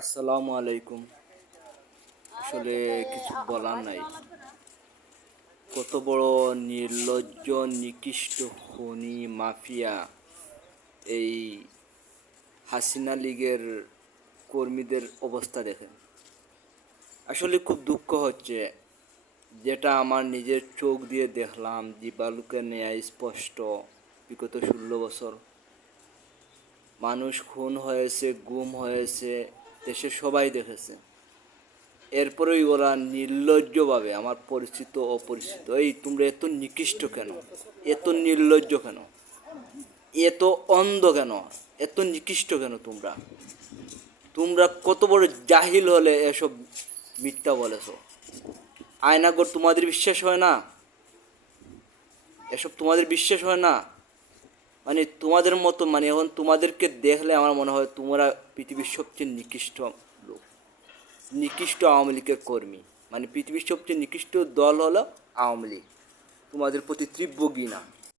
আসসালামু আলাইকুম। আসলে কিছু বলার নাই। কত বড় নির্লজ্জ, নিকৃষ্ট, খুনি, মাফিয়া এই হাসিনা লীগের কর্মীদের অবস্থা দেখেন। আসলে খুব দুঃখ হচ্ছে, যেটা আমার নিজের চোখ দিয়ে দেখলাম দিবালুকে ন্যায় স্পষ্ট। বিগত 16 বছর মানুষ খুন হয়েছে, গুম হয়েছে, দেশে সবাই দেখেছে। এরপরেই ওরা নির্লজ্জভাবে আমার পরিচিত অপরিচিত, এই তোমরা এত নিকৃষ্ট কেন, এত নির্লজ্জ কেন, এত অন্ধ কেন, এত নিকৃষ্ট কেন? তোমরা তোমরা কত বড় জাহিল হলে এসব মিথ্যা বলেছ? আয়নাগর তোমাদের বিশ্বাস হয় না? এসব তোমাদের বিশ্বাস হয় না? মানে তোমাদের মতো, মানে এখন তোমাদেরকে দেখলে আমার মনে হয় তোমরা পৃথিবীর সবচেয়ে নিকৃষ্ট লোক, নিকৃষ্ট আওয়ামী লীগের কর্মী। মানে পৃথিবীর সবচেয়ে নিকৃষ্ট দল হলো আওয়ামী লীগ। তোমাদের প্রতি তীব্র ঘৃণা।